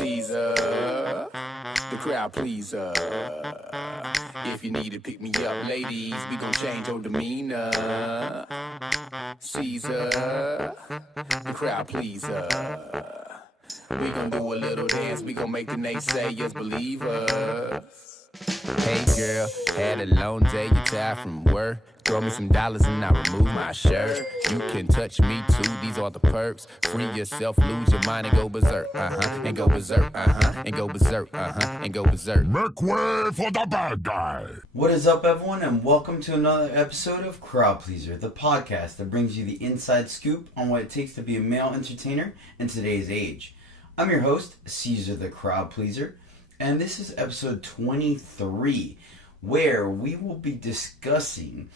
Cesar, the crowd pleaser. If you need to pick me up, ladies, we gon' change your demeanor. Cesar, the crowd pleaser. We gon' do a little dance, we gon' make the naysayers believe us. Hey girl, had a long day, you tired from work? Throw me some dollars and I remove my shirt. You can touch me too, these are the perks. Free yourself, lose your mind and go berserk, and go berserk, and go berserk, and go berserk. Make way for the bad guy. What is up, everyone, and welcome to another episode of Crowd Pleaser, the podcast that brings you the inside scoop on what it takes to be a male entertainer in today's age. I'm your host, Cesar the Crowd Pleaser, and this is episode 23, where we will be discussing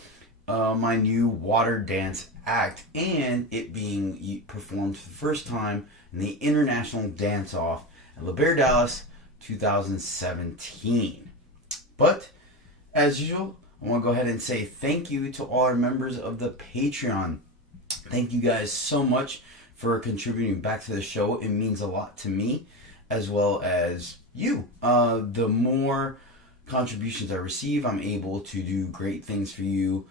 my new water dance act and it being performed for the first time in the International Dance-Off at LaBare Dallas 2017. But, as usual, I want to go ahead and say thank you to all our members of the Patreon. Thank you guys so much for contributing back to the show. It means a lot to me as well as you. The more contributions I receive, I'm able to do great things for you,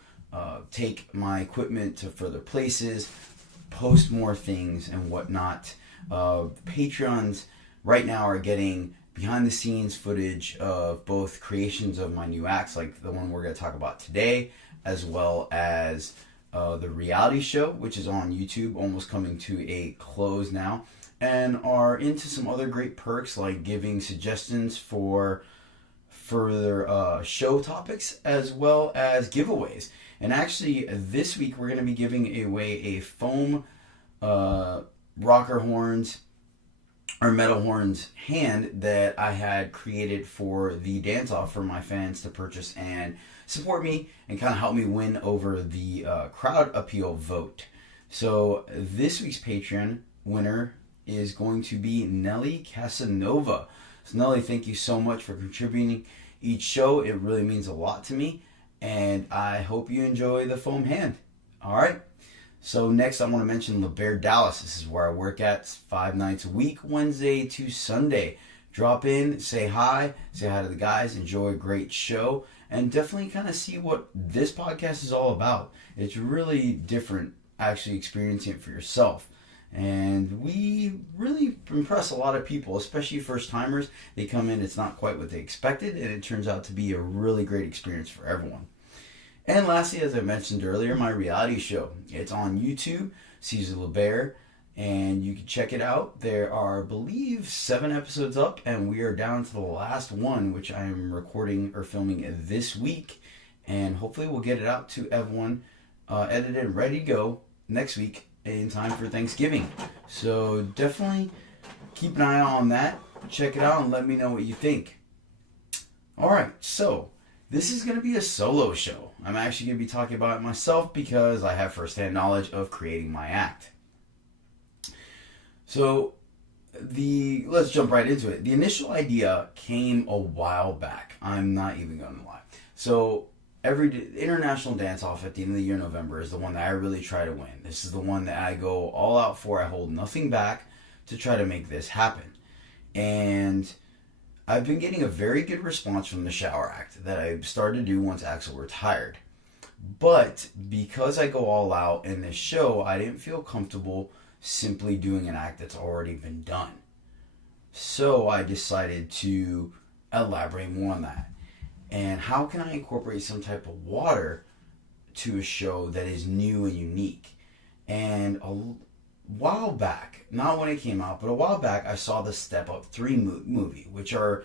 take my equipment to further places, post more things and whatnot. Patreons right now are getting behind the scenes footage of both creations of my new acts, like the one we're going to talk about today, as well as the reality show, which is on YouTube, almost coming to a close now, and are into some other great perks like giving suggestions for further show topics as well as giveaways. And actually, this week we're going to be giving away a foam rocker horns or metal horns hand that I had created for the dance-off for my fans to purchase and support me and kind of help me win over the crowd appeal vote. So this week's Patreon winner is going to be Nelly Casanova. So Nelly, thank you so much for contributing each show. It really means a lot to me, and I hope you enjoy the foam hand. All right. So next I want to mention LaBare Dallas. This is where I work at 5 nights a week, Wednesday to Sunday. Drop in, say hi to the guys, enjoy a great show, and definitely kind of see what this podcast is all about. It's really different actually experiencing it for yourself. And we really impress a lot of people, especially first timers. They come in, it's not quite what they expected, and it turns out to be a really great experience for everyone. And lastly, as I mentioned earlier, my reality show. It's on YouTube, Cesar LaBare, and you can check it out. There are, I believe, 7 episodes up, and we are down to the last one, which I am recording or filming this week. And hopefully we'll get it out to everyone edited, ready to go next week in time for Thanksgiving. So definitely keep an eye on that. Check it out and let me know what you think. Alright, so this is going to be a solo show. I'm actually going to be talking about it myself because I have firsthand knowledge of creating my act. So let's jump right into it. The initial idea came a while back. I'm not even going to lie. So every International Dance-Off at the end of the year, November, is the one that I really try to win. This is the one that I go all out for. I hold nothing back to try to make this happen. And I've been getting a very good response from the shower act that I started to do once Axel retired. But because I go all out in this show, I didn't feel comfortable simply doing an act that's already been done. So I decided to elaborate more on that. And how can I incorporate some type of water to a show that is new and unique? And a while back, not when it came out, but a while back, I saw the Step Up 3 movie, which are,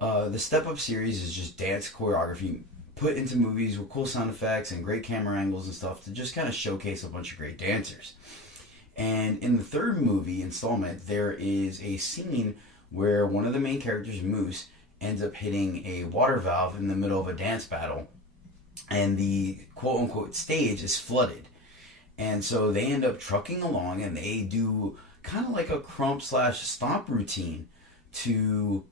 the Step Up series is just dance choreography put into movies with cool sound effects and great camera angles and stuff to just kind of showcase a bunch of great dancers. And in the third movie installment, there is a scene where one of the main characters, Moose, ends up hitting a water valve in the middle of a dance battle, and the quote-unquote stage is flooded. And so they end up trucking along, and they do kind of like a crump/stomp routine to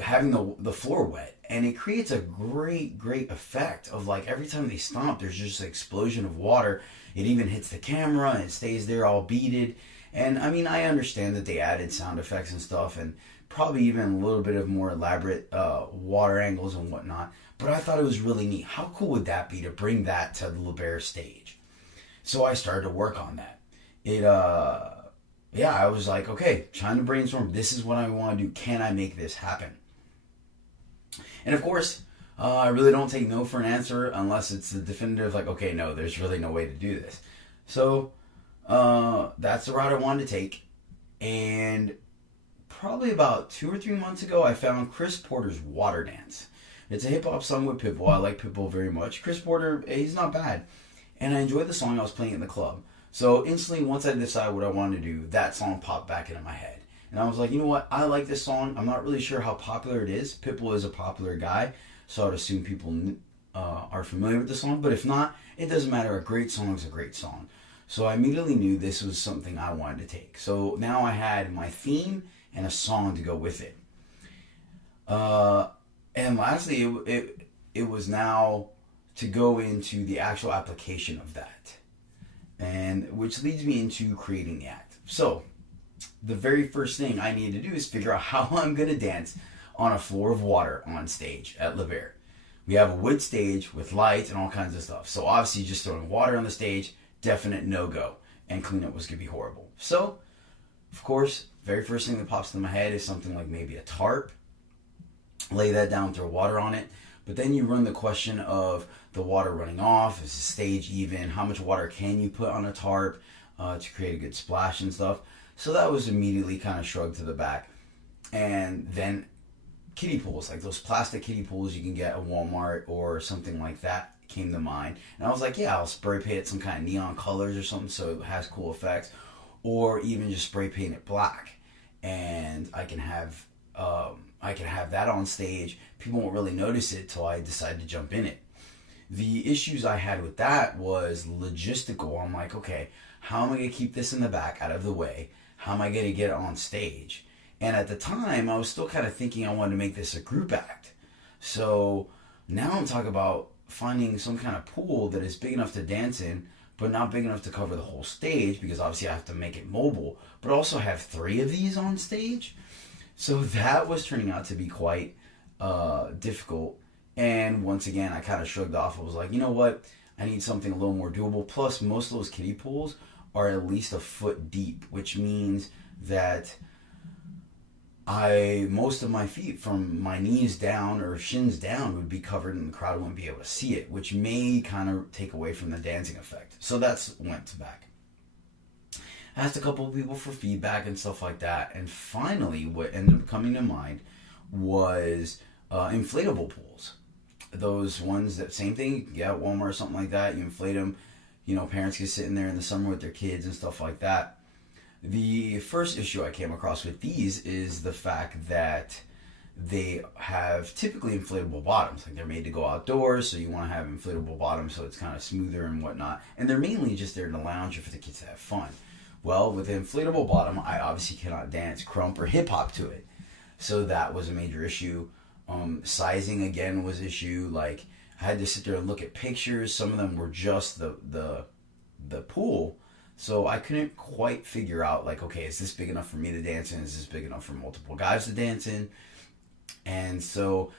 having the floor wet. And it creates a great effect of, like, every time they stomp, there's just an explosion of water. It even hits the camera, and it stays there all beaded. And I mean, I understand that they added sound effects and stuff, and probably even a little bit of more elaborate water angles and whatnot. But I thought it was really neat. How cool would that be to bring that to the LaBare stage? So I started to work on that. I was like, okay, trying to brainstorm. This is what I want to do. Can I make this happen? And of course, I really don't take no for an answer unless it's the definitive, like, okay, no, there's really no way to do this. So that's the route I wanted to take. And probably about 2 or 3 months ago, I found Chris Porter's Water Dance. It's a hip-hop song with Pitbull. I like Pitbull very much. Chris Porter, he's not bad. And I enjoyed the song. I was playing it in the club. So instantly, once I decided what I wanted to do, that song popped back into my head. And I was like, you know what? I like this song. I'm not really sure how popular it is. Pitbull is a popular guy, so I'd assume people are familiar with the song. But if not, it doesn't matter. A great song is a great song. So I immediately knew this was something I wanted to take. So now I had my theme and a song to go with it. And lastly, it was now to go into the actual application of that. And which leads me into creating the act. So the very first thing I needed to do is figure out how I'm going to dance on a floor of water on stage at LaBare. We have a wood stage with lights and all kinds of stuff. So obviously just throwing water on the stage, definite no-go. And cleanup was going to be horrible. So, of course, very first thing that pops into my head is something like maybe a tarp. Lay that down, throw water on it. But then you run the question of the water running off. Is the stage even? How much water can you put on a tarp to create a good splash and stuff? So that was immediately kind of shrugged to the back. And then kiddie pools, like those plastic kiddie pools you can get at Walmart or something like that, came to mind. And I was like, yeah, I'll spray paint it some kind of neon colors or something so it has cool effects. Or even just spray paint it black. And I can have that on stage. People won't really notice it till I decide to jump in it. The issues I had with that was logistical. I'm like, okay, how am I going to keep this in the back out of the way? How am I going to get it on stage? And at the time, I was still kind of thinking I wanted to make this a group act. So now I'm talking about finding some kind of pool that is big enough to dance in, but not big enough to cover the whole stage, because obviously I have to make it mobile, but also have 3 of these on stage. So that was turning out to be quite difficult. And once again, I kind of shrugged off. I was like, you know what? I need something a little more doable. Plus, most of those kiddie pools are at least a foot deep, which means that most of my feet from my knees down or shins down would be covered and the crowd wouldn't be able to see it, which may kind of take away from the dancing effect. So that's went back. I asked a couple of people for feedback and stuff like that. And finally, what ended up coming to mind was inflatable pools. Those ones that, same thing, you can get at Walmart or something like that. You inflate them. You know, parents can sit in there in the summer with their kids and stuff like that. The first issue I came across with these is the fact that they have typically inflatable bottoms. Like, they're made to go outdoors, so you want to have inflatable bottoms so it's kind of smoother and whatnot. And they're mainly just there to lounge or for the kids to have fun. Well, with the inflatable bottom, I obviously cannot dance, crump, or hip-hop to it. So that was a major issue. Sizing, again, was an issue. Like, I had to sit there and look at pictures. Some of them were just the pool. So I couldn't quite figure out, like, okay, is this big enough for me to dance in? Is this big enough for multiple guys to dance in? And so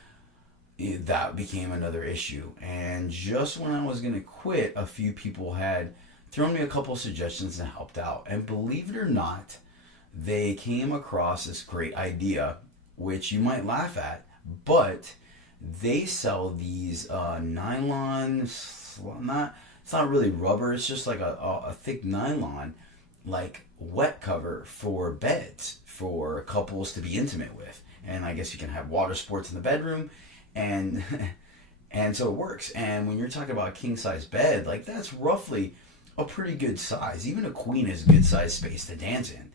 that became another issue. And just when I was going to quit, a few people had thrown me a couple suggestions and helped out. And believe it or not, they came across this great idea, which you might laugh at, but they sell these nylon, it's not really rubber, it's just like a thick nylon, like wet cover for beds for couples to be intimate with. And I guess you can have water sports in the bedroom, and and so it works. And when you're talking about a king size bed, like, that's roughly a pretty good size. Even a queen is a good size space to dance in.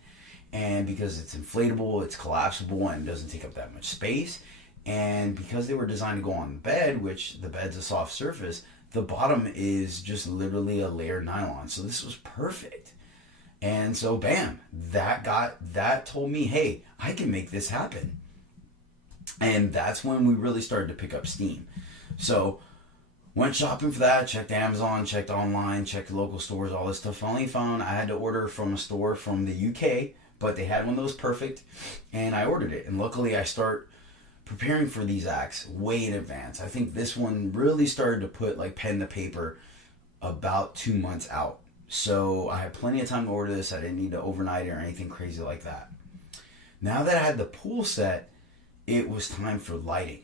And because it's inflatable, it's collapsible, and doesn't take up that much space. And because they were designed to go on the bed, which the bed's a soft surface, the bottom is just literally a layered nylon. So this was perfect. And so bam, that told me, hey, I can make this happen. And that's when we really started to pick up steam. So Went shopping for that, checked Amazon, checked online, checked local stores, all this stuff. Finally found I had to order from a store from the UK, but they had one that was perfect, and I ordered it. And luckily I start preparing for these acts way in advance. I think this one really started to put like pen to paper about 2 months out. So I had plenty of time to order this. I didn't need to overnight it or anything crazy like that. Now that I had the pool set, it was time for lighting.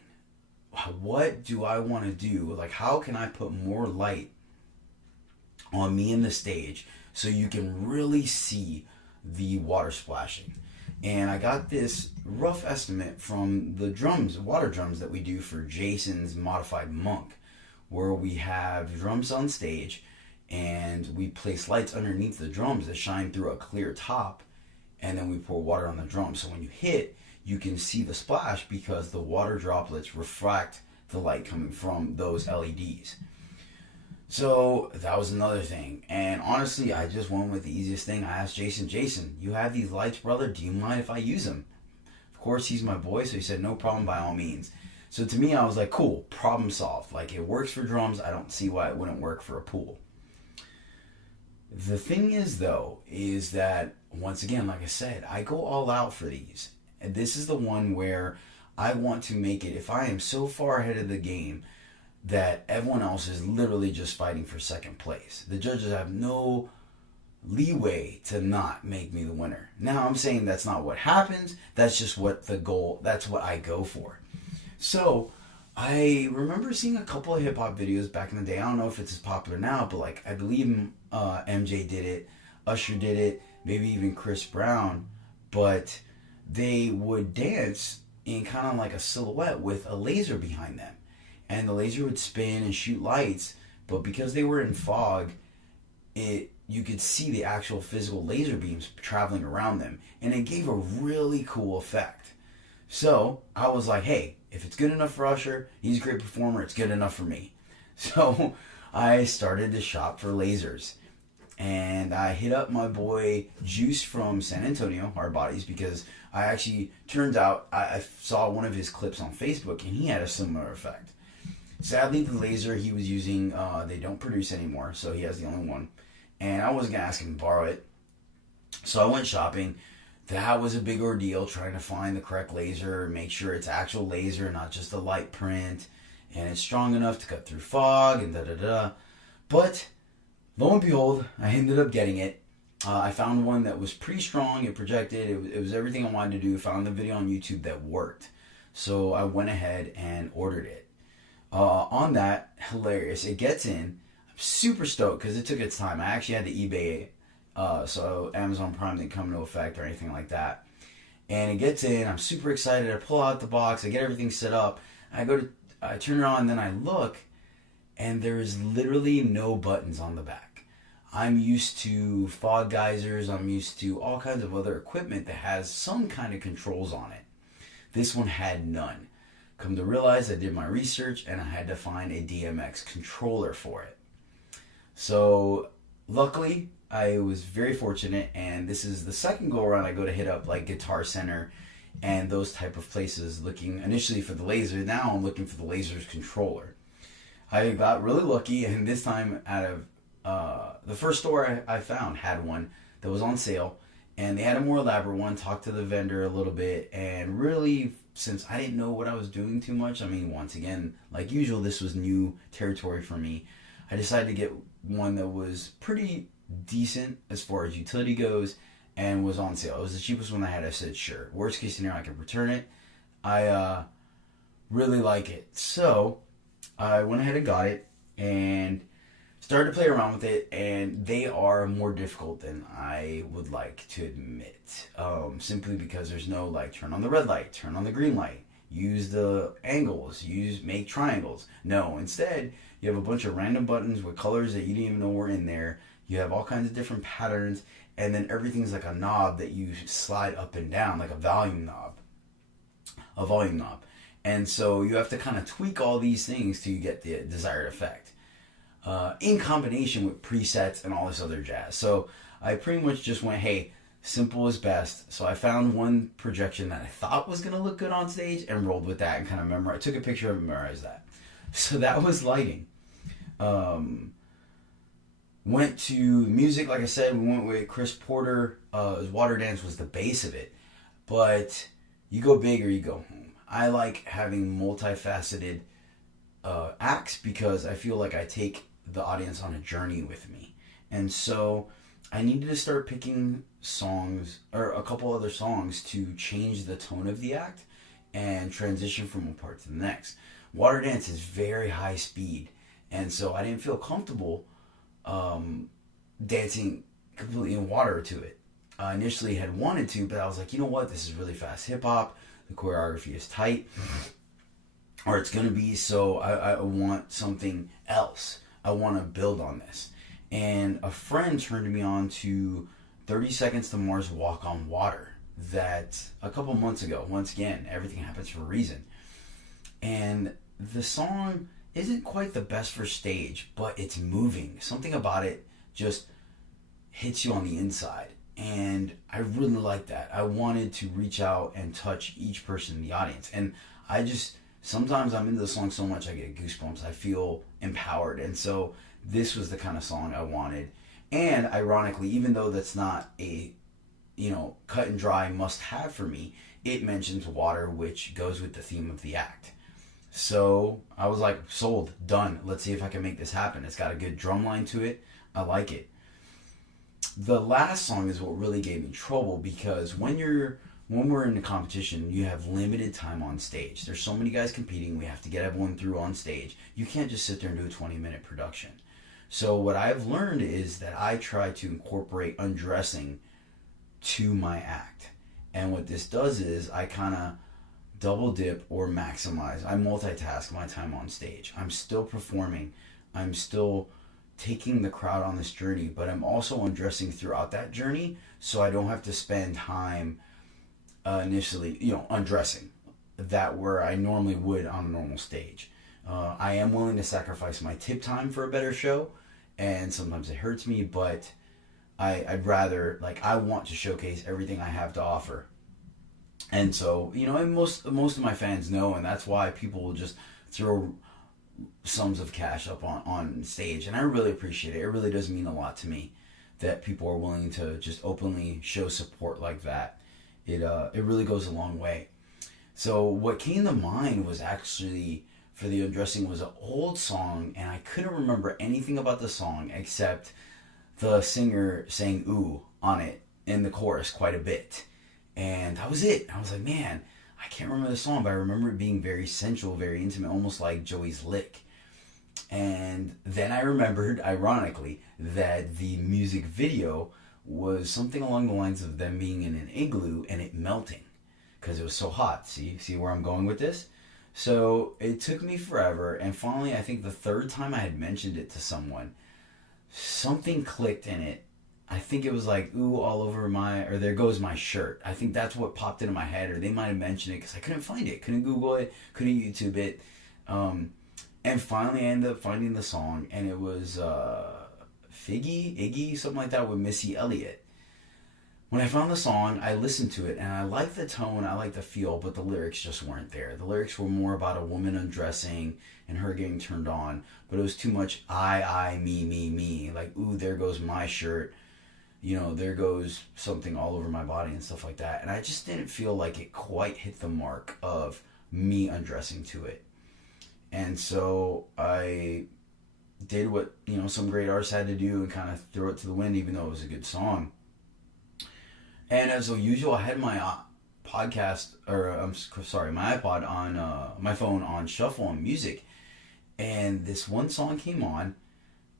What do I want to do? Like, how can I put more light on me in the stage so you can really see the water splashing? And I got this rough estimate from the drums, water drums that we do for Jason's Modified Monk, where we have drums on stage and we place lights underneath the drums that shine through a clear top, and then we pour water on the drums. So when you hit, you can see the splash because the water droplets refract the light coming from those LEDs. So that was another thing. And honestly, I just went with the easiest thing. I asked Jason, you have these lights, brother? Do you mind if I use them? Of course, he's my boy, so he said, no problem, by all means. So to me, I was like, cool, problem solved. Like, it works for drums. I don't see why it wouldn't work for a pool. The thing is, though, is that, once again, like I said, I go all out for these. And this is the one where I want to make it, if I am so far ahead of the game that everyone else is literally just fighting for second place. The judges have no leeway to not make me the winner. Now, I'm saying that's not what happens. That's just what the goal, that's what I go for. So, I remember seeing a couple of hip-hop videos back in the day. I don't know if it's as popular now, but like, I believe MJ did it, Usher did it, maybe even Chris Brown, but they would dance in kind of like a silhouette with a laser behind them. And the laser would spin and shoot lights, but because they were in fog, you could see the actual physical laser beams traveling around them. And it gave a really cool effect. So I was like, hey, if it's good enough for Usher, he's a great performer, it's good enough for me. So I started to shop for lasers. And I hit up my boy Juice from San Antonio, Hard Bodies, because I actually, turns out, I saw one of his clips on Facebook and he had a similar effect. Sadly, the laser he was using, they don't produce anymore, so he has the only one. And I wasn't going to ask him to borrow it. So I went shopping. That was a big ordeal, trying to find the correct laser, make sure it's actual laser, not just a light print, and it's strong enough to cut through fog, and da-da-da. But lo and behold, I ended up getting it. I found one that was pretty strong. It projected. It was everything I wanted to do. Found the video on YouTube that worked. So I went ahead and ordered it. On that, hilarious. It gets in. I'm super stoked because it took its time. I actually had to eBay it. So Amazon Prime didn't come into effect or anything like that. And it gets in. I'm super excited. I pull out the box. I get everything set up. I turn it on. Then I look. And there is literally no buttons on the back. I'm used to fog geysers. I'm used to all kinds of other equipment that has some kind of controls on it. This one had none. Come to realize, I did my research and I had to find a DMX controller for it. So luckily, I was very fortunate, and this is the second go around I go to hit up like Guitar Center and those type of places looking initially for the laser. Now I'm looking for the laser's controller. I got really lucky, and this time out of the first store I found had one that was on sale, and they had a more elaborate one. Talked to the vendor a little bit, and really, since I didn't know what I was doing too much, I mean, once again, like usual, this was new territory for me. I decided to get one that was pretty decent as far as utility goes and was on sale. It was the cheapest one I had. I said, sure. Worst case scenario, I could return it. I really like it. So I went ahead and got it and started to play around with it, and they are more difficult than I would like to admit. Simply because there's no like turn on the red light, turn on the green light, use the angles, make triangles. No, instead you have a bunch of random buttons with colors that you didn't even know were in there. You have all kinds of different patterns, and then everything's like a knob that you slide up and down, like a volume knob. And so you have to kind of tweak all these things till you get the desired effect. In combination with presets and all this other jazz. So I pretty much just went, hey, simple is best. So I found one projection that I thought was going to look good on stage and rolled with that and kind of took a picture of it and memorized that. So that was lighting. Went to music, like I said, we went with Chris Porter. Water Dance was the base of it. But you go big or you go home. I like having multifaceted acts because I feel like I take the audience on a journey with me. And so I needed to start picking songs or a couple other songs to change the tone of the act and transition from one part to the next. Water Dance is very high speed, and so I didn't feel comfortable dancing completely in water to it. I initially had wanted to, but I was like, you know what, this is really fast hip hop, the choreography is tight, or it's going to be, so I want something else. I want to build on this. And a friend turned me on to 30 Seconds to Mars Walk on Water that a couple months ago. Once again, everything happens for a reason. And the song isn't quite the best for stage, but it's moving. Something about it just hits you on the inside. And I really like that. I wanted to reach out and touch each person in the audience. And sometimes I'm into the song so much I get goosebumps. I feel empowered. And so this was the kind of song I wanted. And ironically, even though that's not a, cut and dry must have for me, it mentions water, which goes with the theme of the act. So I was like, sold, done. Let's see if I can make this happen. It's got a good drum line to it. I like it. The last song is what really gave me trouble because when we're in a competition, you have limited time on stage. There's so many guys competing. We have to get everyone through on stage. You can't just sit there and do a 20-minute production. So what I've learned is that I try to incorporate undressing to my act. And what this does is I kind of double dip or maximize. I multitask my time on stage. I'm still performing. I'm still taking the crowd on this journey, but I'm also undressing throughout that journey so I don't have to spend time initially, undressing that where I normally would on a normal stage. I am willing to sacrifice my tip time for a better show, and sometimes it hurts me, but I'd rather, I want to showcase everything I have to offer. And so, and most of my fans know, and that's why people will just throw sums of cash up on stage, and I really appreciate it. It really does mean a lot to me that people are willing to just openly show support like that. It really goes a long way. So what came to mind was actually for the undressing was an old song, and I couldn't remember anything about the song except the singer saying "ooh" on it in the chorus quite a bit, and that was it. I was like, man, I can't remember the song, but I remember it being very sensual, very intimate, almost like Joey's Lick. And then I remembered, ironically, that the music video was something along the lines of them being in an igloo and it melting because it was so hot. See where I'm going with this? So it took me forever, and finally, I think the third time I had mentioned it to someone, something clicked in it. I think it was like, ooh, all over or there goes my shirt. I think that's what popped into my head, or they might have mentioned it because I couldn't find it. Couldn't Google it, couldn't YouTube it. And finally I ended up finding the song, and it was Iggy, something like that with Missy Elliott. When I found the song, I listened to it, and I liked the tone, I liked the feel, but the lyrics just weren't there. The lyrics were more about a woman undressing and her getting turned on, but it was too much I, me. Like, ooh, there goes my shirt. There goes something all over my body and stuff like that. And I just didn't feel like it quite hit the mark of me undressing to it. And so I did what, some great artists had to do and kind of throw it to the wind, even though it was a good song. And as usual, I had my my iPod on my phone on shuffle on music. And this one song came on.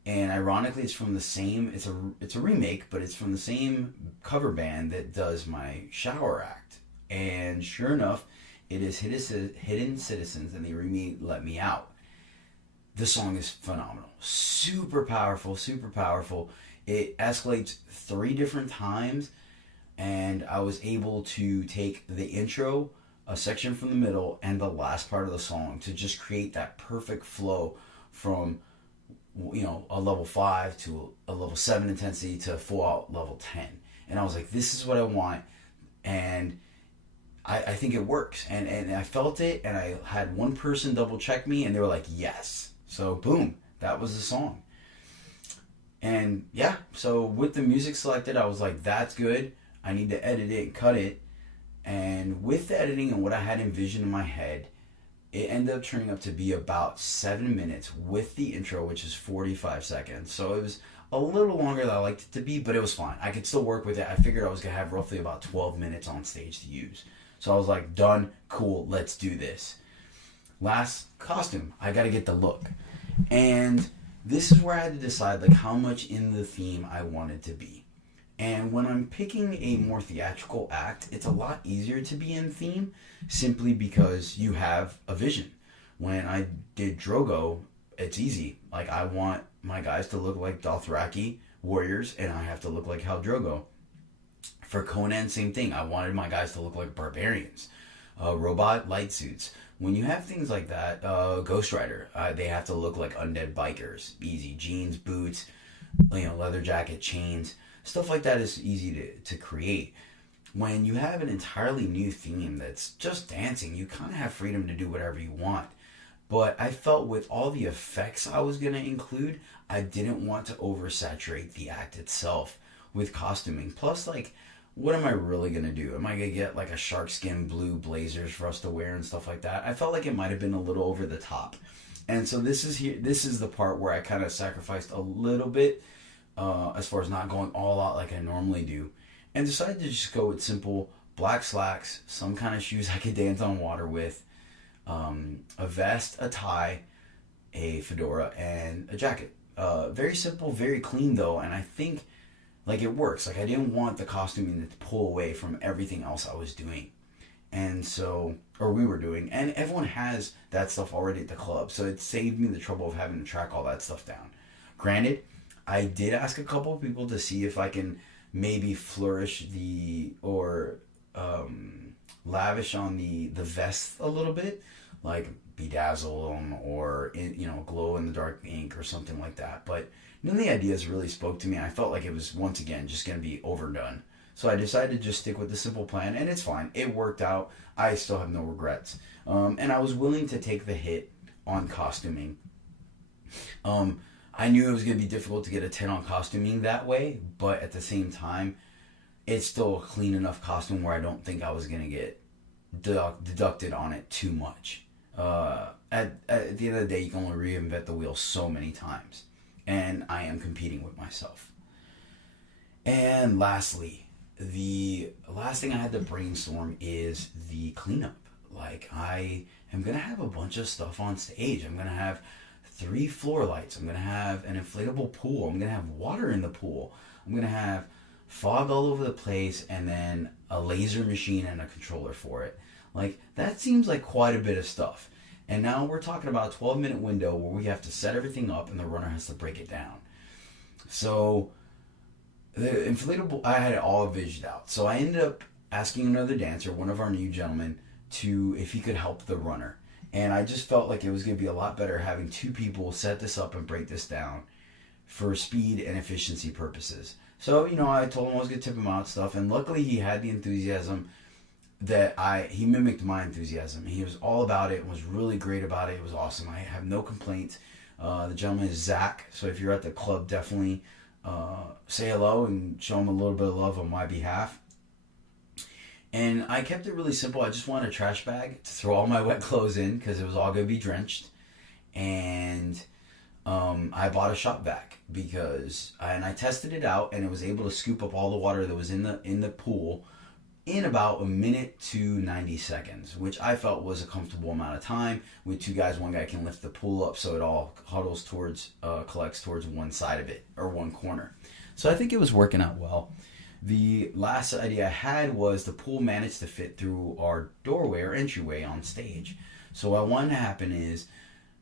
And ironically, it's from the same. It's a remake, but it's from the same cover band that does my shower act. And sure enough, it is Hidden Citizens, and they remade "Let Me Out." The song is phenomenal, super powerful, super powerful. It escalates 3 different times, and I was able to take the intro, a section from the middle, and the last part of the song to just create that perfect flow from a level 5 to a level 7 intensity to full out level 10. And I was like, this is what I want. And I think it works. And I felt it, and I had one person double check me, and they were like, yes. So boom, that was the song. And yeah, so with the music selected, I was like, that's good. I need to edit it and cut it. And with the editing and what I had envisioned in my head, it ended up turning up to be about 7 minutes with the intro, which is 45 seconds. So it was a little longer than I liked it to be, but it was fine. I could still work with it. I figured I was going to have roughly about 12 minutes on stage to use. So I was like, done, cool, let's do this. Last costume, I got to get the look. And this is where I had to decide like how much in the theme I wanted to be. And when I'm picking a more theatrical act, it's a lot easier to be in theme simply because you have a vision. When I did Drogo, it's easy. Like, I want my guys to look like Dothraki warriors, and I have to look like Khal Drogo. For Conan, same thing. I wanted my guys to look like barbarians. Robot light suits. When you have things like that, Ghost Rider, they have to look like undead bikers. Easy. Jeans, boots, leather jacket, chains. Stuff like that is easy to create. When you have an entirely new theme that's just dancing, you kind of have freedom to do whatever you want. But I felt with all the effects I was going to include, I didn't want to oversaturate the act itself with costuming. Plus, like, what am I really going to do? Am I going to get like a shark skin blue blazers for us to wear and stuff like that? I felt like it might have been a little over the top. And so this is the part where I kind of sacrificed a little bit as far as not going all out like I normally do, and decided to just go with simple black slacks, some kind of shoes I could dance on water with, a vest, a tie, a fedora, and a jacket. Very simple, very clean though, and I think like it works. Like, I didn't want the costuming to pull away from everything else I was doing, and so, or we were doing, and everyone has that stuff already at the club, so it saved me the trouble of having to track all that stuff down. Granted, I did ask a couple of people to see if I can maybe flourish lavish on the vest a little bit, like bedazzle them or glow in the dark ink or something like that. But none of the ideas really spoke to me. I felt like it was once again just going to be overdone. So I decided to just stick with the simple plan, and it's fine. It worked out. I still have no regrets, and I was willing to take the hit on costuming. I knew it was going to be difficult to get a 10 on costuming that way, but at the same time, it's still a clean enough costume where I don't think I was going to get deducted on it too much. At the end of the day, you can only reinvent the wheel so many times, and I am competing with myself. And lastly, the last thing I had to brainstorm is the cleanup. Like, I am going to have a bunch of stuff on stage. I'm going to have 3 floor lights. I'm going to have an inflatable pool. I'm going to have water in the pool. I'm going to have fog all over the place, and then a laser machine and a controller for it. Like, that seems like quite a bit of stuff. And now we're talking about a 12-minute window where we have to set everything up and the runner has to break it down. So the inflatable, I had it all visioned out. So I ended up asking another dancer, one of our new gentlemen, if he could help the runner. And I just felt like it was going to be a lot better having 2 people set this up and break this down for speed and efficiency purposes. So, I told him I was going to tip him out stuff, and luckily he had the enthusiasm that he mimicked my enthusiasm. He was all about it and was really great about it. It was awesome. I have no complaints. The gentleman is Zach, so if you're at the club, definitely say hello and show him a little bit of love on my behalf. And I kept it really simple. I just wanted a trash bag to throw all my wet clothes in because it was all going to be drenched. And I bought a shop vac and I tested it out, and it was able to scoop up all the water that was in the pool in about a minute to 90 seconds, which I felt was a comfortable amount of time. With 2 guys, one guy can lift the pool up so it all collects towards one side of it, or one corner. So I think it was working out well. The last idea I had was the pool managed to fit through our doorway or entryway on stage. So what I wanted to happen is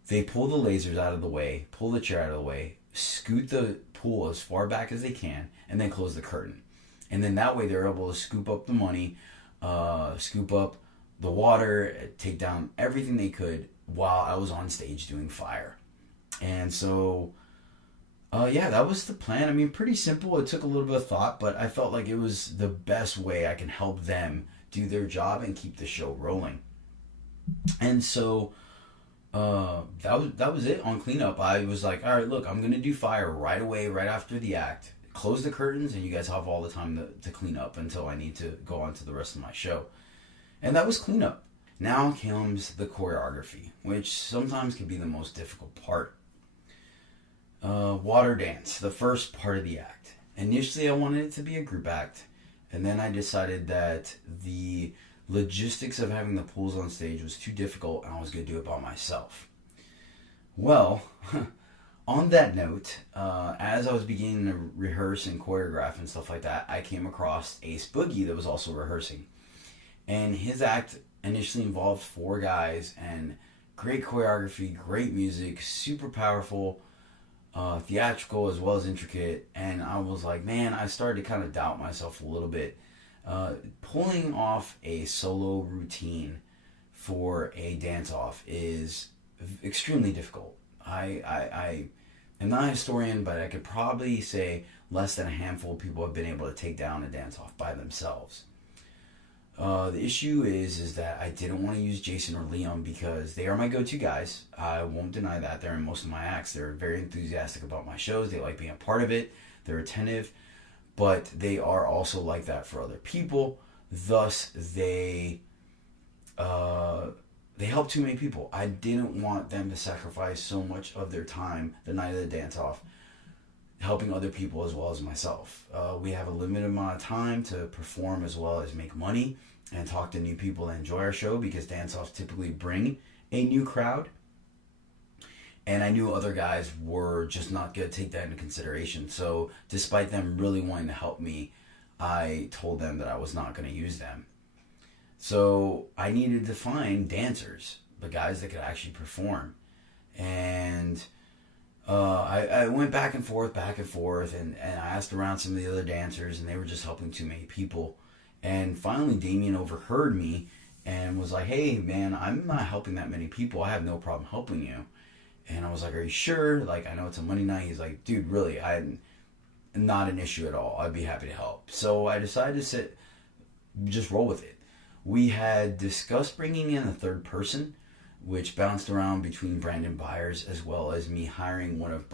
they pull the lasers out of the way, pull the chair out of the way, scoot the pool as far back as they can, and then close the curtain. And then that way they're able to scoop up the money, scoop up the water, take down everything they could while I was on stage doing fire. And so that was the plan. I mean, pretty simple. It took a little bit of thought, but I felt like it was the best way I can help them do their job and keep the show rolling. And so That was it on cleanup. I was like, all right, look, I'm gonna do fire right away, right after the act. Close the curtains, and you guys have all the time to clean up until I need to go on to the rest of my show. And that was cleanup. Now comes the choreography, which sometimes can be the most difficult part. Water dance, the first part of the act. Initially, I wanted it to be a group act, and then I decided that the logistics of having the pools on stage was too difficult, and I was going to do it by myself. Well, on that note, as I was beginning to rehearse and choreograph and stuff like that, I came across Ace Boogie that was also rehearsing. And his act initially involved 4 guys, and great choreography, great music, super powerful, theatrical as well as intricate. And I was like, man, I started to kind of doubt myself a little bit. Pulling off a solo routine for a dance-off is extremely difficult. I am not a historian, but I could probably say less than a handful of people have been able to take down a dance-off by themselves. The issue is that I didn't want to use Jason or Liam because they are my go-to guys. I won't deny that. They're in most of my acts. They're very enthusiastic about my shows. They like being a part of it. They're attentive. But they are also like that for other people. Thus, they help too many people. I didn't want them to sacrifice so much of their time the night of the dance-off helping other people as well as myself. We have a limited amount of time to perform as well as make money and talk to new people that enjoy our show, because dance-offs typically bring a new crowd. And I knew other guys were just not going to take that into consideration. So despite them really wanting to help me, I told them that I was not going to use them. So I needed to find dancers, the guys that could actually perform. And I went back and forth, and I asked around some of the other dancers, and they were just helping too many people. And finally, Damien overheard me and was like, hey, man, I'm not helping that many people. I have no problem helping you. And I was like, are you sure? Like, I know it's a Monday night. He's like, dude, really, not an issue at all. I'd be happy to help. So I decided to just roll with it. We had discussed bringing in a third person, which bounced around between Brandon Byers as well as me hiring one of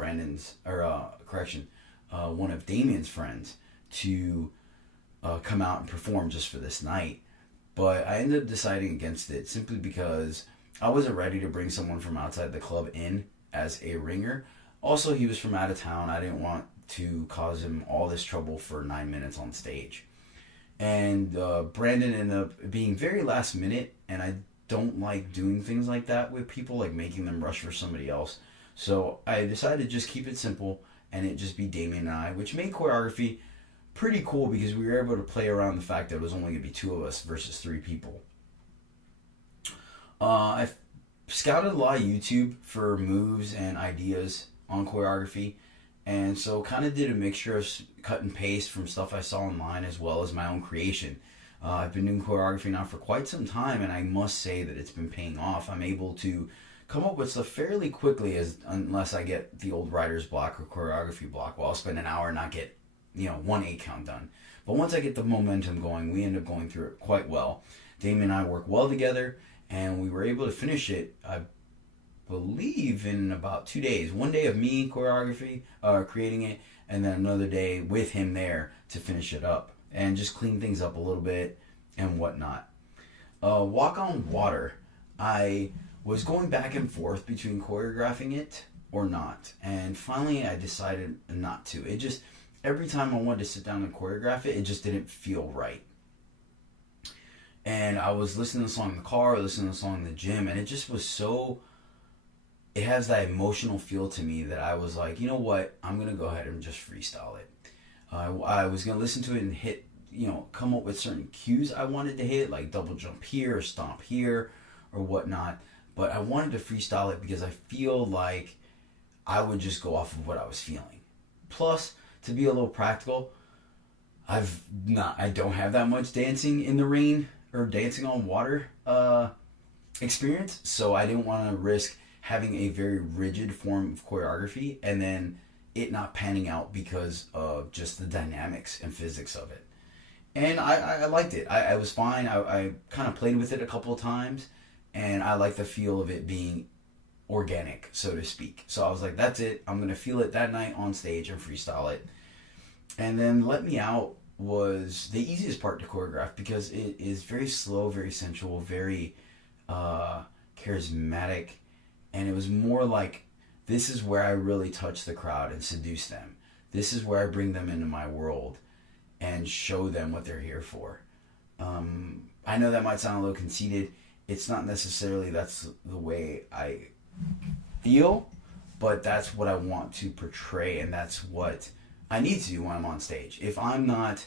one of Damien's friends to come out and perform just for this night. But I ended up deciding against it simply because I wasn't ready to bring someone from outside the club in as a ringer. Also, he was from out of town. I didn't want to cause him all this trouble for 9 minutes on stage. And Brandon ended up being very last minute, and I don't like doing things like that with people, like making them rush for somebody else. So I decided to just keep it simple and it just be Damien and I, which made choreography pretty cool because we were able to play around the fact that it was only going to be 2 of us versus 3 people. I've scouted a lot of YouTube for moves and ideas on choreography, and so kind of did a mixture of cut and paste from stuff I saw online as well as my own creation. I've been doing choreography now for quite some time, and I must say that it's been paying off. I'm able to come up with stuff fairly quickly, unless I get the old writer's block or choreography block. Well, I'll spend an hour and not get 1 8 count done. But once I get the momentum going, we end up going through it quite well. Damien and I work well together, and we were able to finish it, I believe, in about 2 days. 1 day of me choreography, creating it, and then another day with him there to finish it up and just clean things up a little bit and whatnot. Walk on Water, I was going back and forth between choreographing it or not, and finally I decided not to. It just, every time I wanted to sit down and choreograph it, it just didn't feel right. And I was listening to the song in the car, listening to the song in the gym, and it just was so, it has that emotional feel to me that I was like, you know what, I'm going to go ahead and just freestyle it. I was going to listen to it and hit, come up with certain cues I wanted to hit, like double jump here, or stomp here, or whatnot. But I wanted to freestyle it because I feel like I would just go off of what I was feeling. Plus, to be a little practical, I don't have that much dancing in the rain or dancing on water experience, so I didn't want to risk having a very rigid form of choreography and then it not panning out because of just the dynamics and physics of it. And I liked it. I was fine. I kind of played with it a couple of times, and I like the feel of it being organic, so to speak. So I was like, that's it. I'm going to feel it that night on stage and freestyle it. And then Let Me Out was the easiest part to choreograph because it is very slow, very sensual, very charismatic. And it was more like, this is where I really touch the crowd and seduce them. This is where I bring them into my world and show them what they're here for. I know that might sound a little conceited. It's not necessarily that's the way I feel, but that's what I want to portray, and that's what I need to do when I'm on stage. If I'm not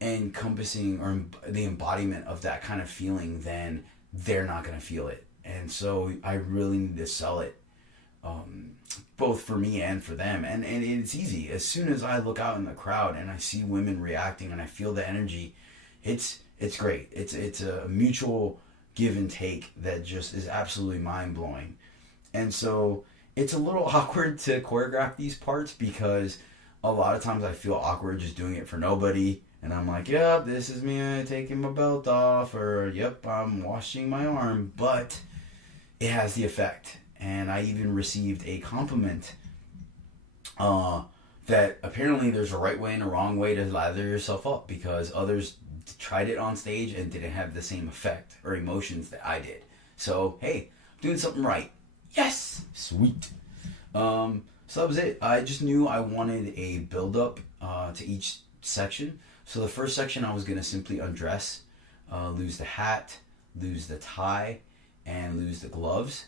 encompassing or the embodiment of that kind of feeling, then they're not going to feel it. And so I really need to sell it, both for me and for them. And it's easy. As soon as I look out in the crowd and I see women reacting and I feel the energy, it's great. It's a mutual give and take that just is absolutely mind-blowing. And so it's a little awkward to choreograph these parts because a lot of times I feel awkward just doing it for nobody. And I'm like, yep, this is me taking my belt off, or yep, I'm washing my arm. But it has the effect. And I even received a compliment that apparently there's a right way and a wrong way to lather yourself up, because others tried it on stage and didn't have the same effect or emotions that I did. So, hey, I'm doing something right. Yes! Sweet. So that was it. I just knew I wanted a build-up to each section. So the first section I was going to simply undress, lose the hat, lose the tie, and lose the gloves.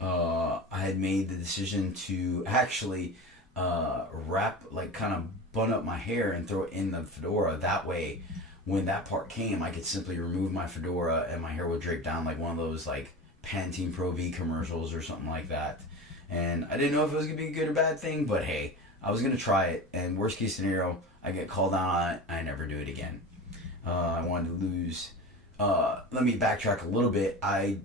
I had made the decision to actually wrap, like kind of bun up my hair and throw it in the fedora. That way, when that part came, I could simply remove my fedora and my hair would drape down like one of those like Pantene Pro V commercials or something like that. And I didn't know if it was going to be a good or bad thing, but hey, I was going to try it. And worst case scenario, I get called out on it, I never do it again. I wanted to lose. Let me backtrack a little bit. I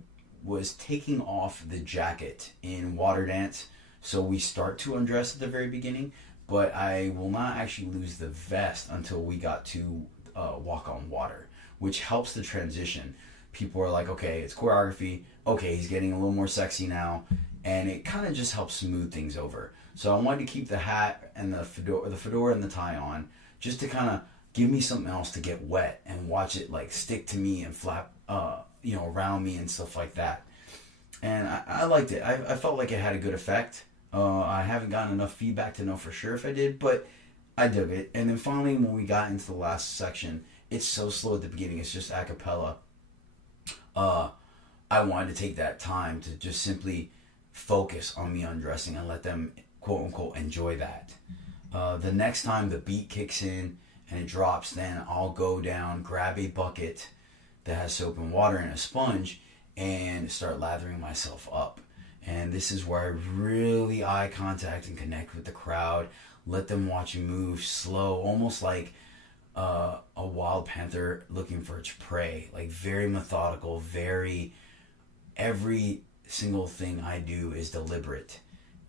was taking off the jacket in water dance, so we start to undress at the very beginning, but I will not actually lose the vest until we got to walk on water, which helps the transition. People are like, okay, it's choreography, okay, he's getting a little more sexy now, and it kind of just helps smooth things over. So I wanted to keep the hat and the fedora and the tie on, just to kind of give me something else to get wet and watch it like stick to me and flap around me and stuff like that. And I liked it. I felt like it had a good effect. I haven't gotten enough feedback to know for sure if I did, but I dug it. And then finally, when we got into the last section, it's so slow at the beginning. It's just a cappella. I wanted to take that time to just simply focus on me undressing and let them, quote unquote, enjoy that. The next time the beat kicks in and it drops, then I'll go down, grab a bucket that has soap and water and a sponge, and start lathering myself up. And this is where I really eye contact and connect with the crowd, let them watch me move slow, almost like a wild panther looking for its prey, like very methodical, every single thing I do is deliberate,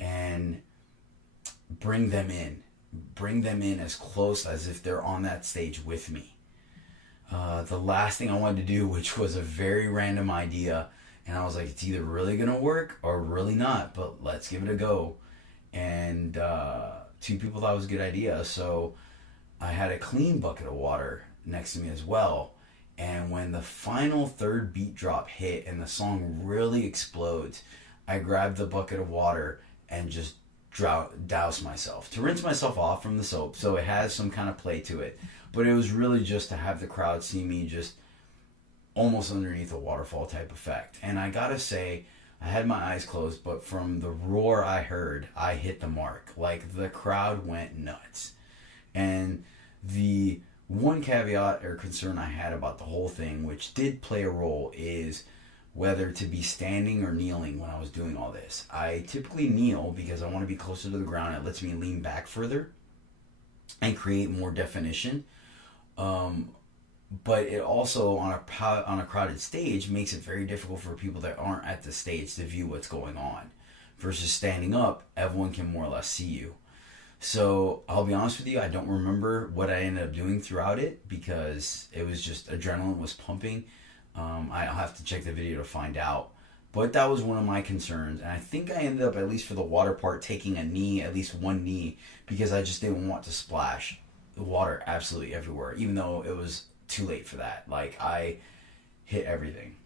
and bring them in as close as if they're on that stage with me. The last thing I wanted to do, which was a very random idea, and I was like, it's either really gonna work or really not, but let's give it a go. And two people thought it was a good idea, so I had a clean bucket of water next to me as well. And when the final third beat drop hit and the song really explodes, I grabbed the bucket of water and just douse myself to rinse myself off from the soap, so it has some kind of play to it. But it was really just to have the crowd see me just almost underneath a waterfall type effect. And I gotta say, I had my eyes closed, but from the roar I heard, I hit the mark. Like, the crowd went nuts. And the one caveat or concern I had about the whole thing, which did play a role, is whether to be standing or kneeling when I was doing all this. I typically kneel because I want to be closer to the ground. It lets me lean back further and create more definition. But it also, on a crowded stage, makes it very difficult for people that aren't at the stage to view what's going on. Versus standing up, everyone can more or less see you. So I'll be honest with you, I don't remember what I ended up doing throughout it, because it was just adrenaline was pumping. I'll have to check the video to find out. But that was one of my concerns. And I think I ended up, at least for the water part, taking a knee, at least one knee, because I just didn't want to splash the water absolutely everywhere, even though it was too late for that. Like, I hit everything.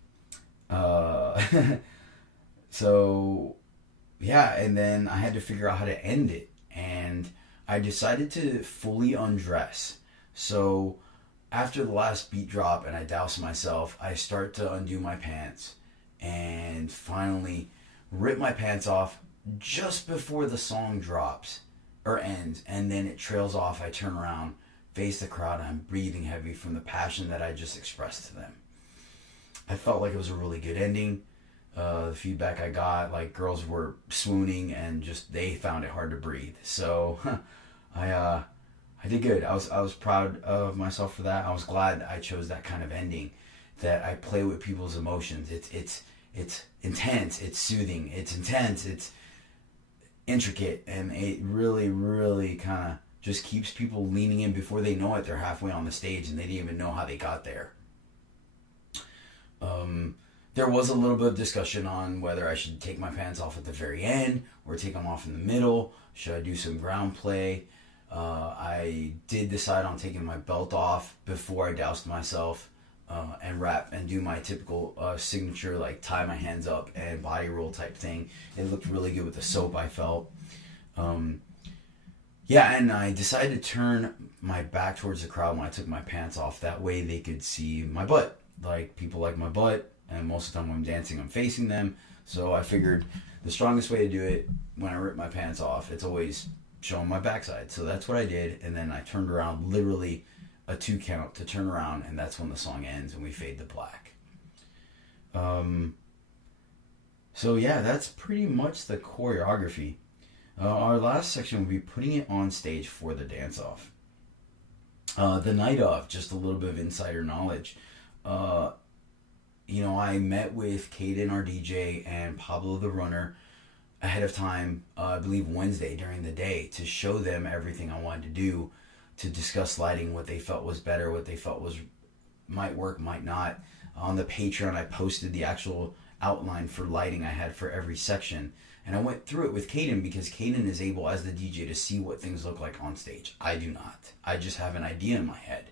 So, yeah, and then I had to figure out how to end it. And I decided to fully undress. So, after the last beat drop and I douse myself, I start to undo my pants and finally rip my pants off just before the song drops or ends, and then it trails off. I turn around, face the crowd, and I'm breathing heavy from the passion that I just expressed to them. I felt like it was a really good ending. The feedback I got, like, girls were swooning and just they found it hard to breathe. So I did good. I was proud of myself for that. I was glad I chose that kind of ending, that I play with people's emotions. It's intense, it's soothing, it's intense, it's intricate, and it really, really kind of just keeps people leaning in. Before they know it, they're halfway on the stage and they didn't even know how they got there. There was a little bit of discussion on whether I should take my pants off at the very end or take them off in the middle. Should I do some ground play? I did decide on taking my belt off before I doused myself and rap and do my typical signature, like tie my hands up and body roll type thing. It looked really good with the soap, I felt. Yeah, and I decided to turn my back towards the crowd when I took my pants off. That way they could see my butt. Like, people like my butt, and most of the time when I'm dancing, I'm facing them. So I figured the strongest way to do it when I rip my pants off, it's always showing my backside. So that's what I did, and then I turned around, literally a 2 count to turn around, and that's when the song ends and we fade to black. So yeah, that's pretty much the choreography. Our last section will be putting it on stage for the dance-off. The night of, just a little bit of insider knowledge. I met with Caden, our DJ, and Pablo the runner ahead of time, I believe Wednesday during the day, to show them everything I wanted to do, to discuss lighting, what they felt was better, what they felt might work, might not. On the Patreon, I posted the actual outline for lighting I had for every section, and I went through it with Caden, because Caden is able, as the DJ, to see what things look like on stage. I do not. I just have an idea in my head.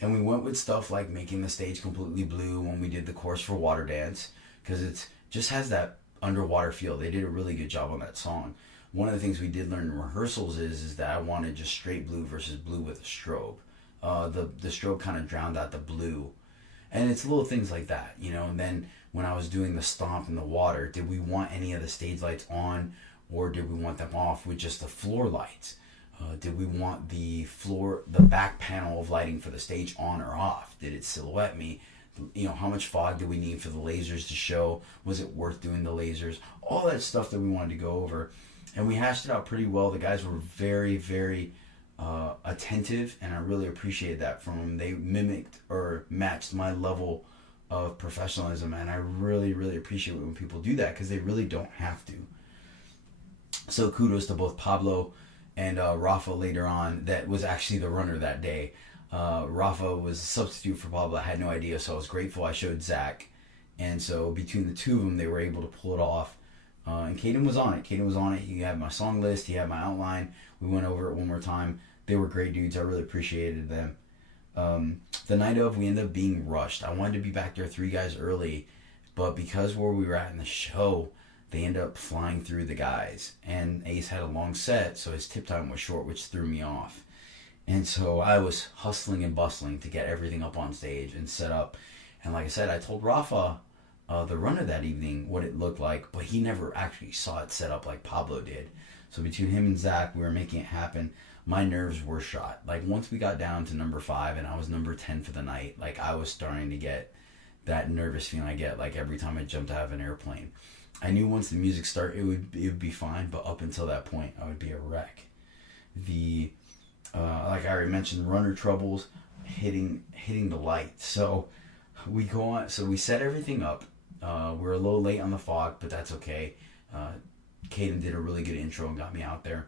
And we went with stuff like making the stage completely blue when we did the chorus for Water Dance, because it just has that underwater feel. They did a really good job on that song. One of the things we did learn in rehearsals is that I wanted just straight blue versus blue with a strobe. The strobe kind of drowned out the blue. And it's little things like that, And then when I was doing the stomp in the water, did we want any of the stage lights on, or did we want them off with just the floor lights? Did we want the back panel of lighting for the stage on or off? Did it silhouette me? How much fog do we need for the lasers to show? Was it worth doing the lasers? All that stuff that we wanted to go over. And we hashed it out pretty well. The guys were very, very attentive, and I really appreciated that from them. They mimicked or matched my level of professionalism, and I really, really appreciate it when people do that, because they really don't have to. So kudos to both Pablo and Rafa later on, that was actually the runner that day. Rafa was a substitute for Pablo. I had no idea, so I was grateful I showed Zach. And so between the two of them, they were able to pull it off. And Caden was on it. He had my song list. He had my outline. We went over it one more time. They were great dudes. I really appreciated them. The night of, we ended up being rushed. I wanted to be back there 3 guys early, but because where we were at in the show, they ended up flying through the guys. And Ace had a long set, so his tip time was short, which threw me off. And so I was hustling and bustling to get everything up on stage and set up. And like I said, I told Rafa, the runner, that evening what it looked like, but he never actually saw it set up like Pablo did. So between him and Zach, we were making it happen. My nerves were shot. Like, once we got down to number 5 and I was number 10 for the night, like, I was starting to get that nervous feeling I get like every time I jumped out of an airplane. I knew once the music started, it would be fine, but up until that point, I would be a wreck. Like I already mentioned, runner troubles, hitting the light. So we go on. So we set everything up. We're a little late on the fog, but that's okay. Caden did a really good intro and got me out there.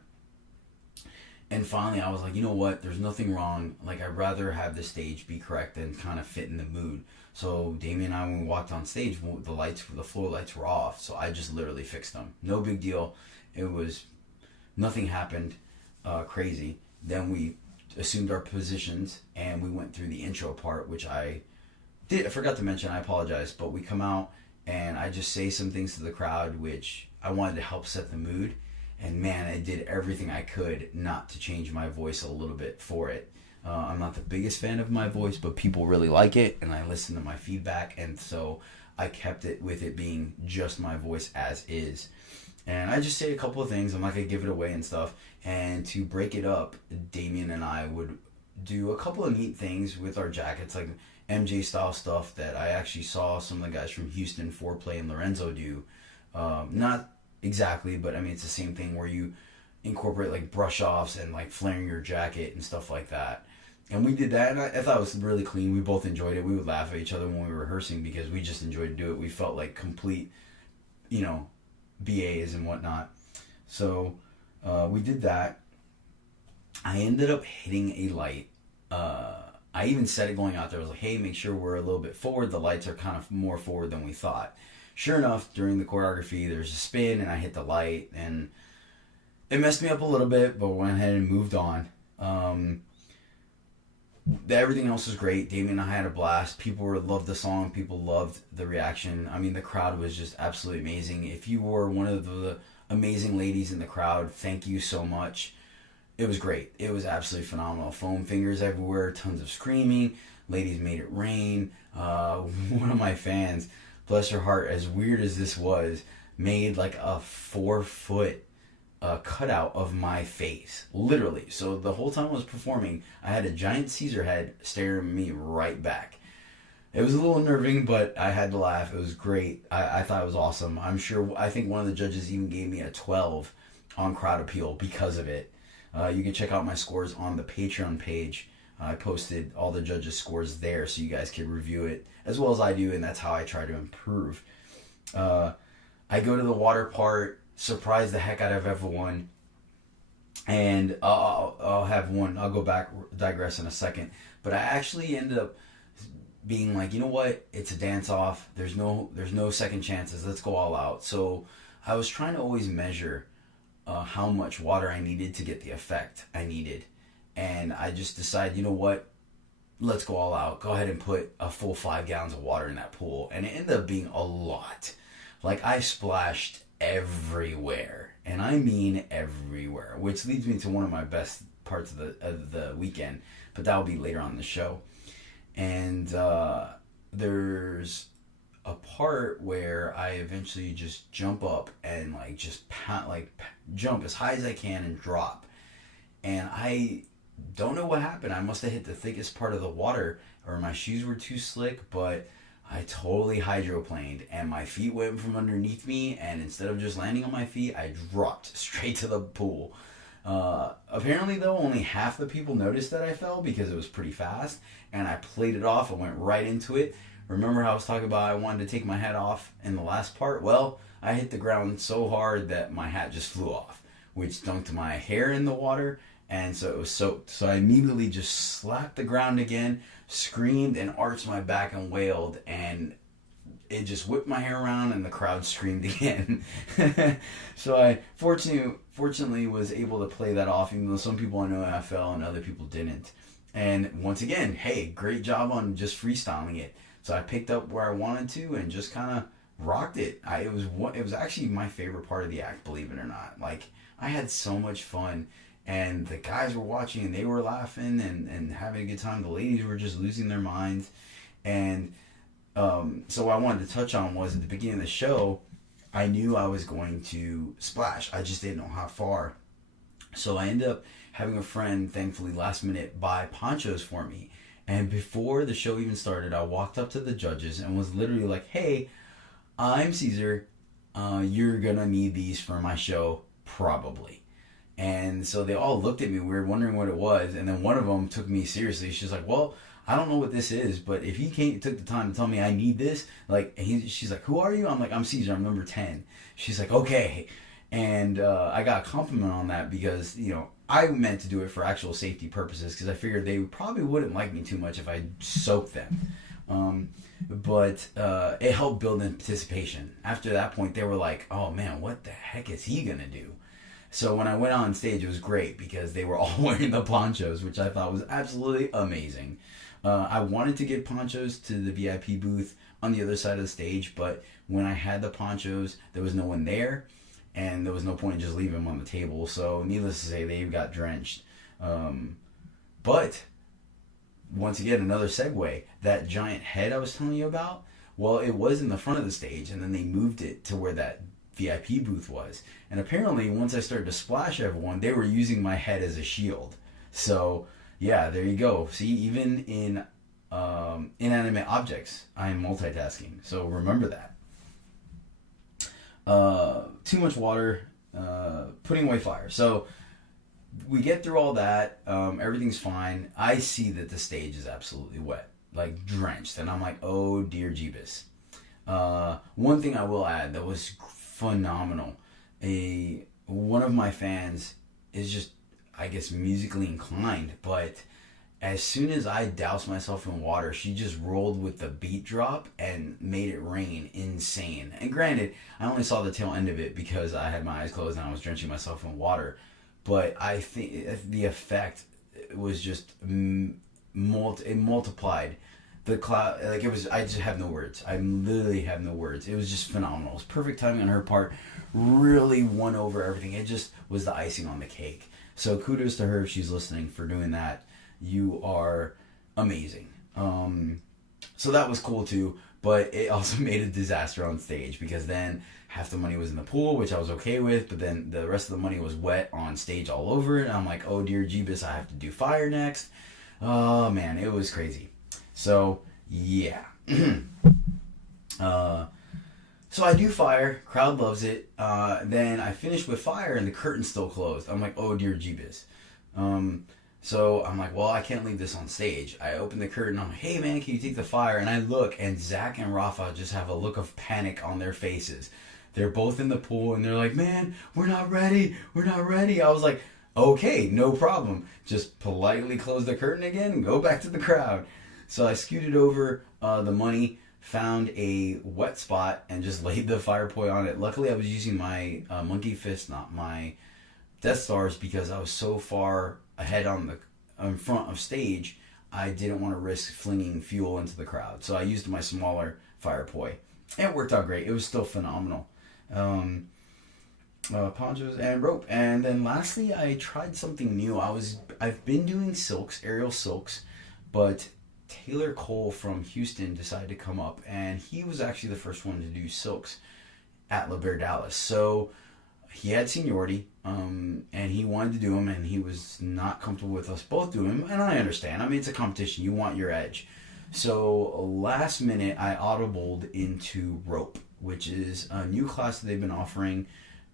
And finally, I was like, you know what? There's nothing wrong. Like, I'd rather have the stage be correct than kind of fit in the mood. So Damien and I, when we walked on stage, the floor lights were off. So I just literally fixed them. No big deal. Nothing happened crazy. Then we assumed our positions and we went through the intro part, which I forgot to mention. I apologize. But we come out and I just say some things to the crowd, which I wanted to help set the mood. And man, I did everything I could not to change my voice a little bit for it. I'm not the biggest fan of my voice, but people really like it, and I listen to my feedback, and so I kept it with it being just my voice as is. And I just say a couple of things. I'm not going to give it away and stuff. And to break it up, Damien and I would do a couple of neat things with our jackets, like MJ style stuff that I actually saw some of the guys from Houston, Foreplay, and Lorenzo do. Not exactly, but I mean, it's the same thing where you incorporate like brush offs and like flaring your jacket and stuff like that. And we did that, and I thought it was really clean. We both enjoyed it. We would laugh at each other when we were rehearsing because we just enjoyed to do it. We felt like complete, BAs and whatnot. So we did that. I ended up hitting a light. I even said it going out there. I was like, hey, make sure we're a little bit forward. The lights are kind of more forward than we thought. Sure enough, during the choreography, there's a spin, and I hit the light, and it messed me up a little bit, but went ahead and moved on. Everything else was great. Damien and I had a blast. People loved the song. People loved the reaction. I mean, the crowd was just absolutely amazing. If you were one of the amazing ladies in the crowd, thank you so much. It was great. It was absolutely phenomenal. Foam fingers everywhere, tons of screaming. Ladies made it rain. One of my fans, bless her heart, as weird as this was, made like a 4-foot cutout of my face, literally. So the whole time I was performing, I had a giant Cesar head staring at me right back. It was a little unnerving, but I had to laugh. It was great. I thought it was awesome. I think one of the judges even gave me a 12 on crowd appeal because of it. You can check out my scores on the Patreon page. I posted all the judges' scores there so you guys can review it as well as I do, and that's how I try to improve. I go to the water part, surprise the heck out of everyone, and I'll go back, digress in a second, but I actually ended up being like, you know what, it's a dance off, there's no second chances, let's go all out. So I was trying to always measure how much water I needed to get the effect I needed, and I just decided, you know what, let's go all out, go ahead and put a full 5 gallons of water in that pool, and it ended up being a lot. Like, I splashed everywhere, and I mean everywhere, which leads me to one of my best parts of the weekend, but that'll be later on in the show. And there's a part where I eventually just jump up and jump as high as I can and drop, and I don't know what happened. I must have hit the thickest part of the water, or my shoes were too slick, but I totally hydroplaned, and my feet went from underneath me, and instead of just landing on my feet, I dropped straight to the pool. Apparently, though, only half the people noticed that I fell because it was pretty fast, and I played it off and went right into it. Remember how I was talking about I wanted to take my hat off in the last part? Well, I hit the ground so hard that my hat just flew off, which dunked my hair in the water, and so it was soaked. So I immediately just slapped the ground again, screamed and arched my back and wailed, and it just whipped my hair around and the crowd screamed again. So I fortunately was able to play that off, even though some people I know I fell and other people didn't. And once again, hey, great job on just freestyling it. So I picked up where I wanted to and just kind of rocked it. It was actually my favorite part of the act, believe it or not. Like, I had so much fun, and the guys were watching and they were laughing and having a good time. The ladies were just losing their minds. And so what I wanted to touch on was at the beginning of the show, I knew I was going to splash. I just didn't know how far. So I ended up having a friend, thankfully, last minute buy ponchos for me. And before the show even started, I walked up to the judges and was literally like, hey, I'm Cesar. You're going to need these for my show, probably. And so they all looked at me weird, wondering what it was. And then one of them took me seriously. She's like, well, I don't know what this is, but if he took the time to tell me I need this, she's like, who are you? I'm like, I'm Cesar, I'm number 10. She's like, okay. And I got a compliment on that because, I meant to do it for actual safety purposes because I figured they probably wouldn't like me too much if I soaked them. But it helped build anticipation. After that point, they were like, oh man, what the heck is he going to do? So when I went on stage, it was great because they were all wearing the ponchos, which I thought was absolutely amazing. I wanted to get ponchos to the VIP booth on the other side of the stage, but when I had the ponchos, there was no one there, and there was no point in just leaving them on the table. So needless to say, they got drenched. But once again, another segue. That giant head I was telling you about, well, it was in the front of the stage, and then they moved it to where that VIP booth was. And apparently, once I started to splash everyone, they were using my head as a shield. So, yeah, there you go. See, even in inanimate objects, I am multitasking. So remember that. Too much water, putting away fire. So we get through all that. Everything's fine. I see that the stage is absolutely wet, like drenched. And I'm like, oh dear Jeebus. One thing I will add that was phenomenal. One of my fans is just, I guess, musically inclined, but as soon as I doused myself in water, she just rolled with the beat drop and made it rain insane. And granted, I only saw the tail end of it because I had my eyes closed and I was drenching myself in water. But I think the effect was just it multiplied. The cloud, like it was, I just have no words. I literally have no words. It was just phenomenal. It was perfect timing on her part. Really won over everything. It just was the icing on the cake. So kudos to her if she's listening for doing that. You are amazing. So that was cool too, but it also made a disaster on stage because then half the money was in the pool, which I was okay with, but then the rest of the money was wet on stage all over it. And I'm like, oh dear Jeebus, I have to do fire next. Oh man, it was crazy. So yeah. So I do fire, crowd loves it. Then I finish with fire and the curtain's still closed. I'm like, oh dear Jeebus. So I'm like, well, I can't leave this on stage. I open the curtain. I'm like, hey, man, can you take the fire? And I look, and Zach and Rafa just have a look of panic on their faces. They're both in the pool, and they're like, man, we're not ready. We're not ready. I was like, okay, no problem. Just politely close the curtain again and go back to the crowd. So I scooted over the money, found a wet spot, and just laid the fire poi on it. Luckily, I was using my monkey fist, not my Death Stars, because I was so far ahead in front of stage, I didn't want to risk flinging fuel into the crowd. So I used my smaller fire poi. And it worked out great. It was still phenomenal. Ponchos and rope. And then lastly, I tried something new. I've been doing silks, aerial silks, but Taylor Cole from Houston decided to come up, and he was actually the first one to do silks at LaBare Dallas. So he had seniority, and he wanted to do them, and he was not comfortable with us both doing them, and I understand. I mean, it's a competition. You want your edge. So last minute, I audibled into rope, which is a new class that they've been offering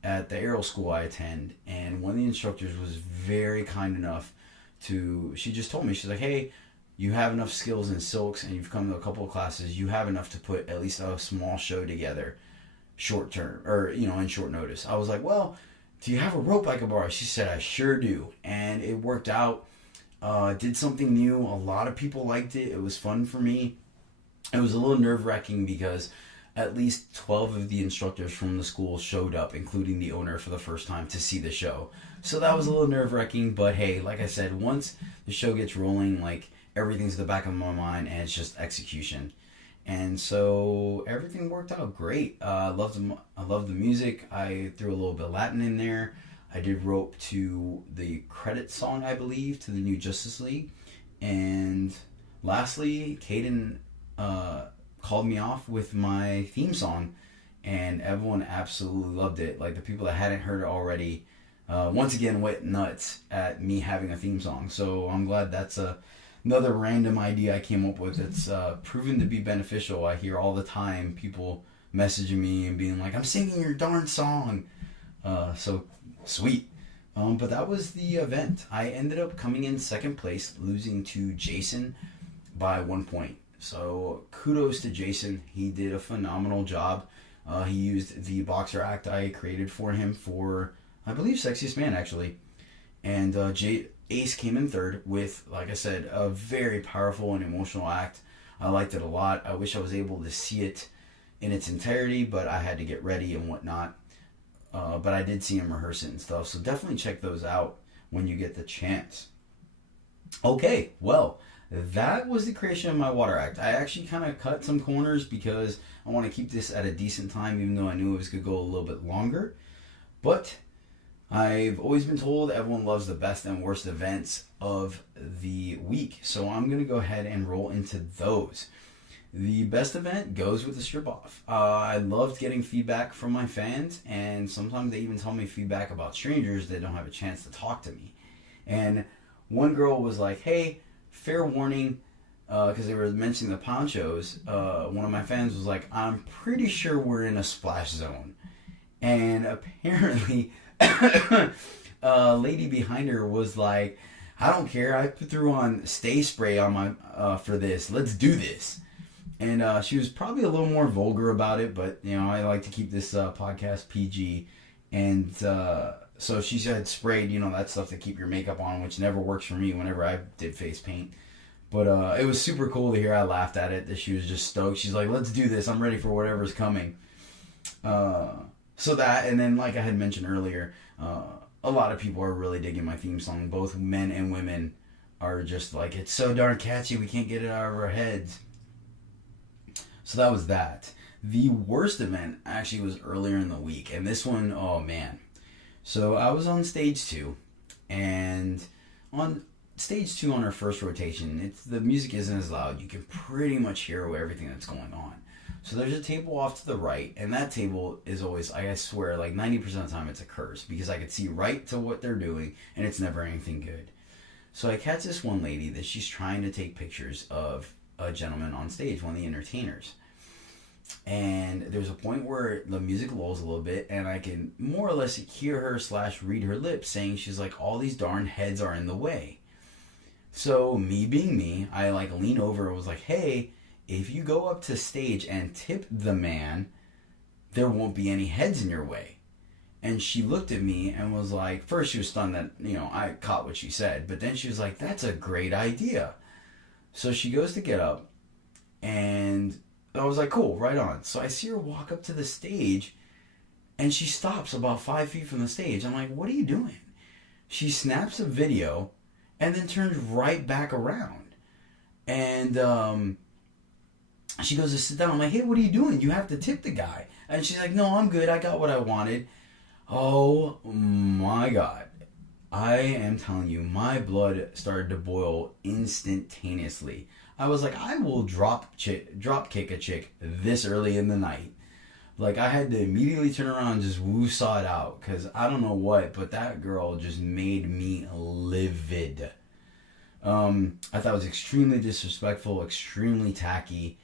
at the aerial school I attend, and one of the instructors was very kind enough she just told me, she's like, hey, you have enough skills in silks, and you've come to a couple of classes, you have enough to put at least a small show together short term, or in short notice. I was like, well, do you have a rope I could borrow? She said, I sure do. And it worked out. Did something new. A lot of people liked it. It was fun for me. It was a little nerve-wracking because at least 12 of the instructors from the school showed up, including the owner, for the first time to see the show. So that was a little nerve-wracking, but hey, like I said, once the show gets rolling, like, everything's in the back of my mind, and it's just execution. And so everything worked out great. I loved the music. I threw a little bit of Latin in there. I did rope to the credit song, I believe, to the new Justice League. And lastly, Caden called me off with my theme song, and everyone absolutely loved it. Like, the people that hadn't heard it already, once again, went nuts at me having a theme song. So I'm glad that's another random idea I came up with. It's proven to be beneficial. I hear all the time people messaging me and being like, I'm singing your darn song. So sweet. But that was the event. I ended up coming in second place, losing to Jason by 1 point. So kudos to Jason. He did a phenomenal job. He used the boxer act I created for him for, I believe, Sexiest Man, actually. And Ace came in third with, like I said, a very powerful and emotional act. I liked it a lot. I wish I was able to see it in its entirety, but I had to get ready and whatnot. But I did see him rehearse it and stuff, so definitely check those out when you get the chance. Okay, well, that was the creation of my water act. I actually kind of cut some corners because I want to keep this at a decent time, even though I knew it was going to go a little bit longer. But I've always been told everyone loves the best and worst events of the week, so I'm going to go ahead and roll into those. The best event goes with the strip off. I loved getting feedback from my fans, and sometimes they even tell me feedback about strangers that don't have a chance to talk to me. And one girl was like, hey, fair warning, because they were mentioning the ponchos. One of my fans was like, I'm pretty sure we're in a splash zone. And apparently, a lady behind her was like, I don't care, I threw on stay spray on my for this. Let's do this. And she was probably a little more vulgar about it, but, you know, I like to keep this podcast PG. And so she had sprayed, you know, that stuff to keep your makeup on, which never works for me whenever I did face paint. But it was super cool to hear. I laughed at it, that she was just stoked. She's like, let's do this. I'm ready for whatever's coming. So that, and then like I had mentioned earlier, a lot of people are really digging my theme song. Both men and women are just like, it's so darn catchy, we can't get it out of our heads. So that was that. The worst event actually was earlier in the week. And this one, oh man. So I was on stage 2. And on stage 2 on our first rotation, the music isn't as loud. You can pretty much hear everything that's going on. So there's a table off to the right. And that table is always, I swear, like 90% of the time it's a curse. Because I could see right to what they're doing. And it's never anything good. So I catch this one lady that she's trying to take pictures of a gentleman on stage, one of the entertainers. And there's a point where the music lulls a little bit, and I can more or less hear her / read her lips saying, she's like, all these darn heads are in the way. So me being me, I like lean over and was like, hey, if you go up to stage and tip the man, there won't be any heads in your way. And she looked at me and was like, first she was stunned that, you know, I caught what she said, but then she was like, that's a great idea. So she goes to get up, and I was like, cool, right on. So I see her walk up to the stage, and she stops about 5 feet from the stage. I'm like, what are you doing? She snaps a video and then turns right back around. And she goes to sit down. I'm like, hey, what are you doing? You have to tip the guy. And she's like, no, I'm good. I got what I wanted. Oh my God. I am telling you, my blood started to boil instantaneously. I was like, I will drop kick a chick this early in the night. Like, I had to immediately turn around and just woo-saw it out. Because I don't know what, but that girl just made me livid. I thought it was extremely disrespectful, extremely tacky.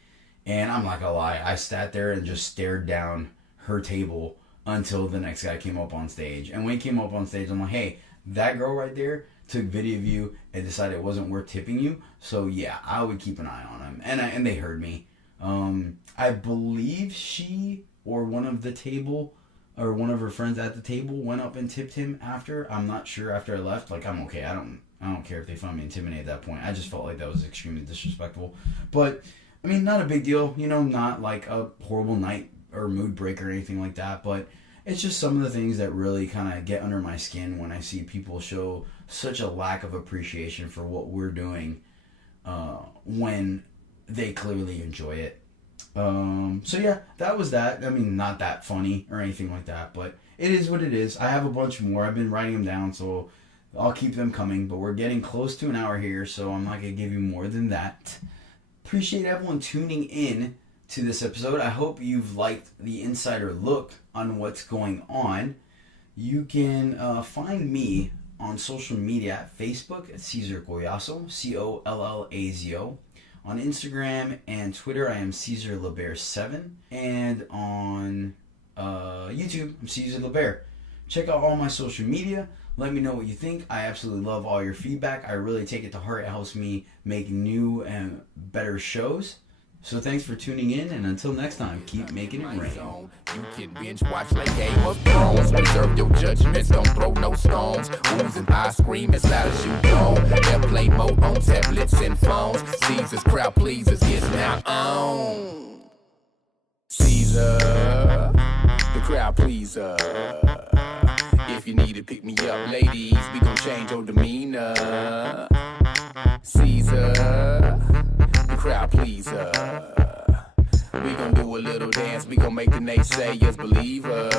And I'm not gonna lie, I sat there and just stared down her table until the next guy came up on stage. And when he came up on stage, I'm like, hey, that girl right there took video of you and decided it wasn't worth tipping you. So yeah, I would keep an eye on him. And they heard me. I believe she or one of the table or one of her friends at the table went up and tipped him after. I'm not sure after I left. Like, I'm okay. I don't care if they found me intimidated at that point. I just felt like that was extremely disrespectful. But I mean, not a big deal. You know, not like a horrible night or mood breaker or anything like that. But it's just some of the things that really kind of get under my skin when I see people show such a lack of appreciation for what we're doing when they clearly enjoy it. So yeah, that was that. I mean, not that funny or anything like that, but it is what it is. I have a bunch more. I've been writing them down, so I'll keep them coming, but we're getting close to an hour here, so I'm not going to give you more than that. Appreciate everyone tuning in to this episode. I hope you've liked the insider look on what's going on. You can find me on social media at Facebook at Cesar Collazo, Collazo. On Instagram and Twitter, I am Cesar LaBare 7. And on YouTube, I'm Cesar LaBare. Check out all my social media. Let me know what you think. I absolutely love all your feedback. I really take it to heart. It helps me make new and better shows. So thanks for tuning in, and until next time, keep making it rain. You can binge watch like Game of Thrones. Reserve your judgments, don't throw no stones. Oozing ice cream as loud as you go. Airplane mode on tablets and phones. Caesar's crowd pleasers is now on. Caesar, the crowd pleaser. If you need to pick me up, ladies, we gon' change your demeanor. Caesar, the crowd pleaser. We gon' do a little dance, we gon' make the naysayers believe us.